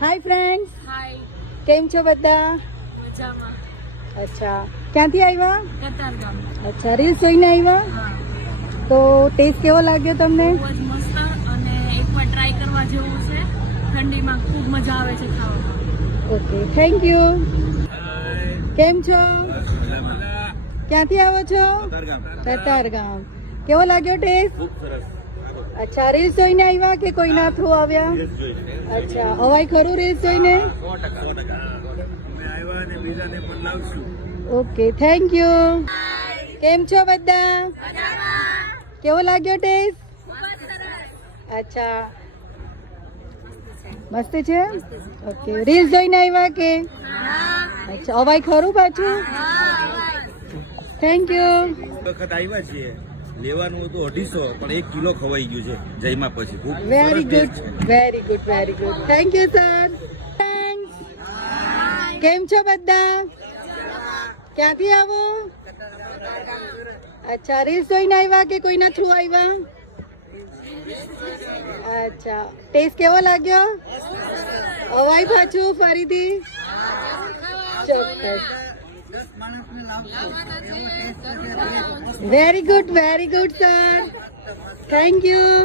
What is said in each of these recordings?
Hi friends, હાય, કેમ છો બધા? મજામાં. અચ્છા, ક્યાંથી આવ્યા? કતારગામ. અચ્છા, રીલ્સ જોઈને આવ્યા? હા, તો ટેસ્ટ કેવો લાગ્યો તમને? બહુ જ મસ્ત અને એકવાર ટ્રાય કરવા જેવું છે. ઠંડીમાં ખૂબ મજા આવે છે ખાવામાં. Okay, thank you. કેમ છો? ક્યાંથી આવો છો? કતારગામ. કેવો લાગ્યો ટેસ્ટ? અચ્છા, રીલ્સ જોઈને આવ્યા કે કોઈના થ્રુ આવ્યા? અચ્છા, હવાઈ ખરું રીલ્સ જોઈને? Okay, thank you. કેમ છો બધા? કેવો લાગ્યો ટેસ્ટ? અચ્છા, મસ્ત છે. ઓકે, રીલ્સ જોઈને આવ્યા કે? અચ્છા, હવાઈ ખરું પાછું? Thank you. વખત આવ્યા છીએ, લેવાનું હતું 250 પણ 1 કિલો ખવાઈ ગયું છે જયમાં પછી. ખૂબ વેરી સરસ ગુડ, taste છે. Very good, very good. Thank you sir. કેમ છો બધા? ક્યાંથી આવો? અચ્છા, રીલ્સ જોઈને આવ્યા કે કોઈના થ્રુ આવ્યા? અચ્છા, ટેસ્ટ કેવો લાગ્યો? હવાઈ પાછું ફરીથી? ચોક્કસ. Very good sir. Thank you.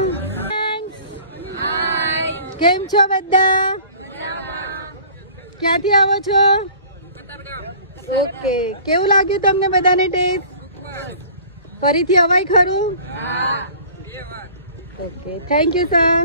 કેમ છો બધા? ક્યાંથી આવો છો? ઓકે, કેવું લાગ્યું તમને બધાને ટેસ્ટ? ફરીથી હવાઈ ખરું? Okay, thank you sir.